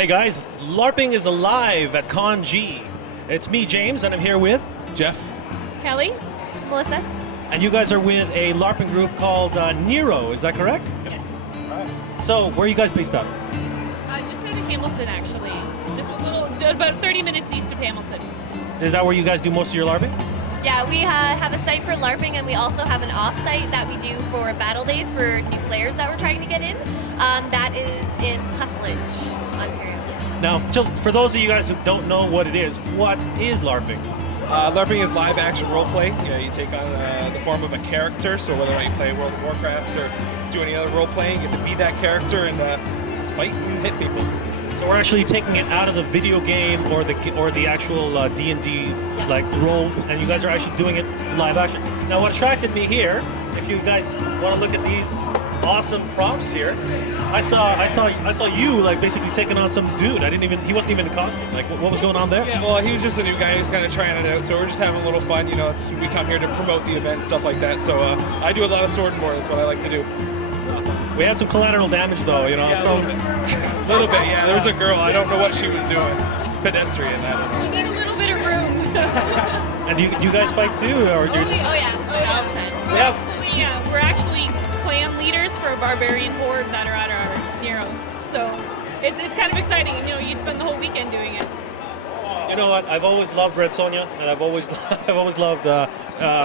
Hey guys, LARPing is alive at Con G. It's me, James, and I'm here with Jeff. Kelly. Melissa. And you guys are with a LARPing group called Nero, is that correct? Yes. Right. So, where are you guys based out? Just out of Hamilton, actually. Just a little, about 30 minutes east of Hamilton. Is that where you guys do most of your LARPing? Yeah, we have a site for LARPing, and we also have an off-site that we do for battle days for new players that we're trying to get in. That is in Hustlage, Ontario. Now, just for those of you guys who don't know what it is, what is LARPing? LARPing is live action roleplay. You take on the form of a character, so whether or not you play World of Warcraft or do any other role playing, you get to be that character and fight and hit people. So we're actually taking it out of the video game or the actual D&D like role, and you guys are actually doing it live action. Now, what attracted me here, if you guys want to look at these awesome props here, I saw you like basically taking on some dude. He wasn't even in costume. Like, what was going on there? Yeah, well, he was just a new guy. He was kind of trying it out, so we're just having a little fun. You know, we come here to promote the event, stuff like that. So I do a lot of sword and more. That's what I like to do. We had some collateral damage, though. You know, yeah, so a little bit. Yeah, there was a girl. I don't know what she was doing. Pedestrian. I don't know. We need a little bit of room. And do you guys fight too, or you're just? Oh yeah, all the time. We're actually clan leaders for a barbarian horde that are at our Nero. So it's kind of exciting. You know, you spend the whole weekend doing it. You know what? I've always loved Red Sonja, and I've always loved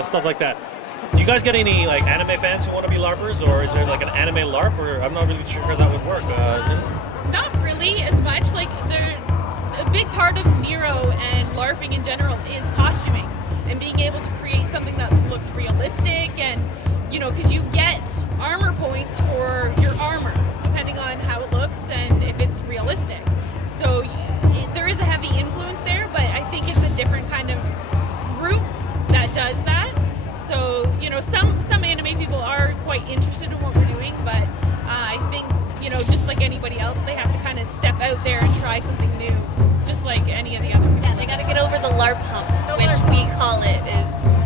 stuff like that. Do you guys get any like anime fans who want to be LARPers, or is there like an anime LARP? Or I'm not really sure how that would work. Not really as much. Like a big part of Nero and LARPing in general is costuming and being able to create something that looks realistic, and you know, because you get armor points for your armor depending on how it looks and if it's realistic. So there is a heavy influence there, but I think it's a different kind of group that does that. So, you know, some anime people are quite interested in what we're doing, but I think, you know, just like anybody else, they have to kind of step out there and try something new, just like any of the other people. Yeah, they got to get over the LARP hump, which we call it.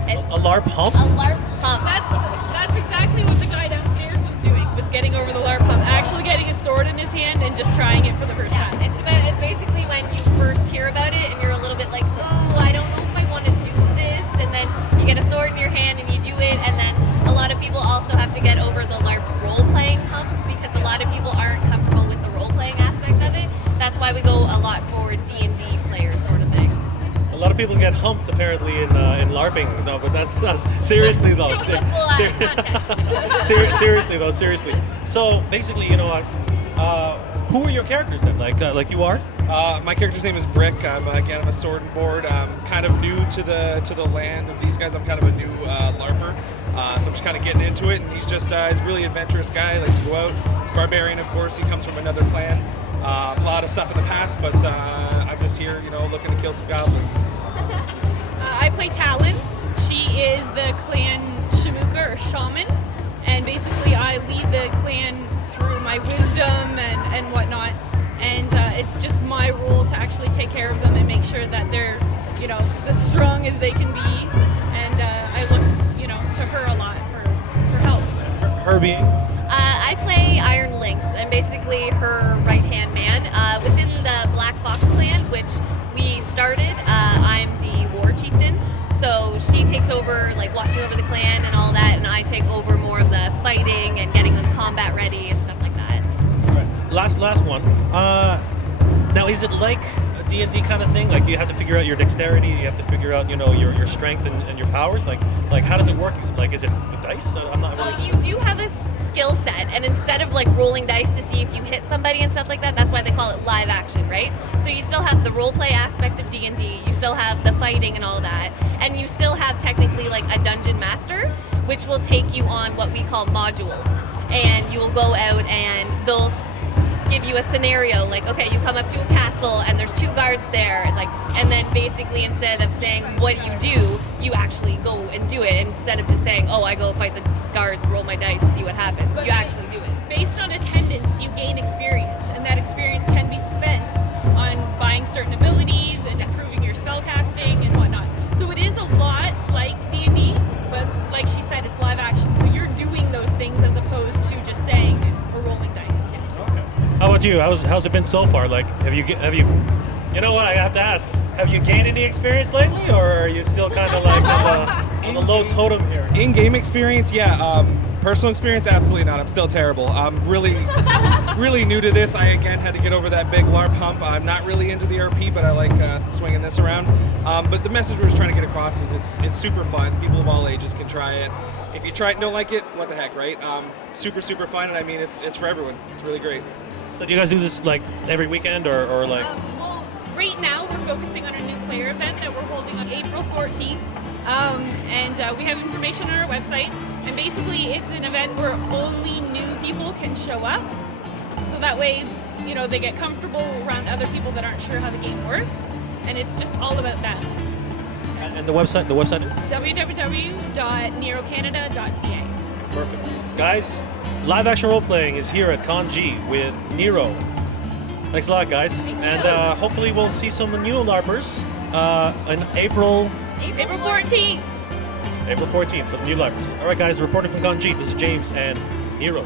A LARP hump? A LARP hump. That's exactly what the guy downstairs was doing, was getting over the LARP hump, actually getting a sword in his hand and just trying it for the first time. It's basically when you first hear about it and you're a little bit like, oh, I don't know if I want to do this, and then you get a sword in your hand and you do it, and then a lot of people also have to get over the LARP role-playing hump because a lot of people aren't comfortable with the role-playing aspect of it. That's why we go a lot for D&D players sort of thing. A lot of people get humped apparently in LARPing, though. But that's seriously though. Seriously. So basically, you know what? Who are your characters then? Like you are? My character's name is Brick. I'm a sword and board. I'm kind of new to the land of these guys. I'm kind of a new LARPer, so I'm just kind of getting into it. And he's just he's a really adventurous guy. Likes to go out. He's barbarian, of course. He comes from another clan. A lot of stuff in the past, but I'm just here, you know, looking to kill some goblins. I play Talon. She is the clan Shamuka or Shaman, and basically I lead the clan through my wisdom and whatnot. And it's just my role to actually take care of them and make sure that they're, you know, as strong as they can be. And I look, you know, to her a lot for help. Her being? I play Iron Lynx. I'm basically her right-hand man. Within the Black Fox clan, which we started, I'm the war chieftain. So she takes over, like, watching over the clan and all that, and I take over more of the fighting and getting them combat ready and stuff like that. Right. Last one. Now, is it like a D&D kind of thing? Like, you have to figure out your dexterity, you have to figure out, you know, your strength and your powers? Like how does it work? Is it with dice? I'm not really... Well, you do have a skill set, and instead of, like, rolling dice to see if you hit somebody and stuff like that, that's why they call it live action, right? So you still have the role-play aspect of D&D, you still have the fighting and all that, and you still have technically, like, a dungeon master, which will take you on what we call modules. And you will go out and they'll give you a scenario, like, okay, you come up to a castle and there's 2 guards there, like, and then basically instead of saying what do, you actually go and do it instead of just saying, oh, I go fight the guards, roll my dice, see what happens. But you actually do it. Based on attendance, you gain experience, and that experience can be spent on buying certain abilities and improving your spellcasting and whatnot. So it is a lot like D&D, but like she said, it's live action, so you're doing those things as opposed to just saying or rolling dice. How about you? How's it been so far? Like, have you? You know what? I have to ask. Have you gained any experience lately, or are you still kind of like on the low totem here? In-game experience, yeah. Personal experience, absolutely not. I'm still terrible. I'm really, really new to this. I again had to get over that big LARP hump. I'm not really into the RP, but I like swinging this around. But the message we're just trying to get across is it's super fun. People of all ages can try it. If you try it and don't like it, what the heck, right? Super fun, and I mean it's for everyone. It's really great. So do you guys do this like every weekend, or like? Well, right now we're focusing on our new player event that we're holding on April 14th. And we have information on our website. And basically, it's an event where only new people can show up. So that way, you know, they get comfortable around other people that aren't sure how the game works. And it's just all about them. And the website is? www.nerocanada.ca. Perfect. Guys, live action role playing is here at Con-G with Nero. Thanks a lot, guys. Thank you. And hopefully we'll see some new LARPers in April 14th. April 14th for the new LARPers. All right, guys, reporting from Con-G. This is James and Nero.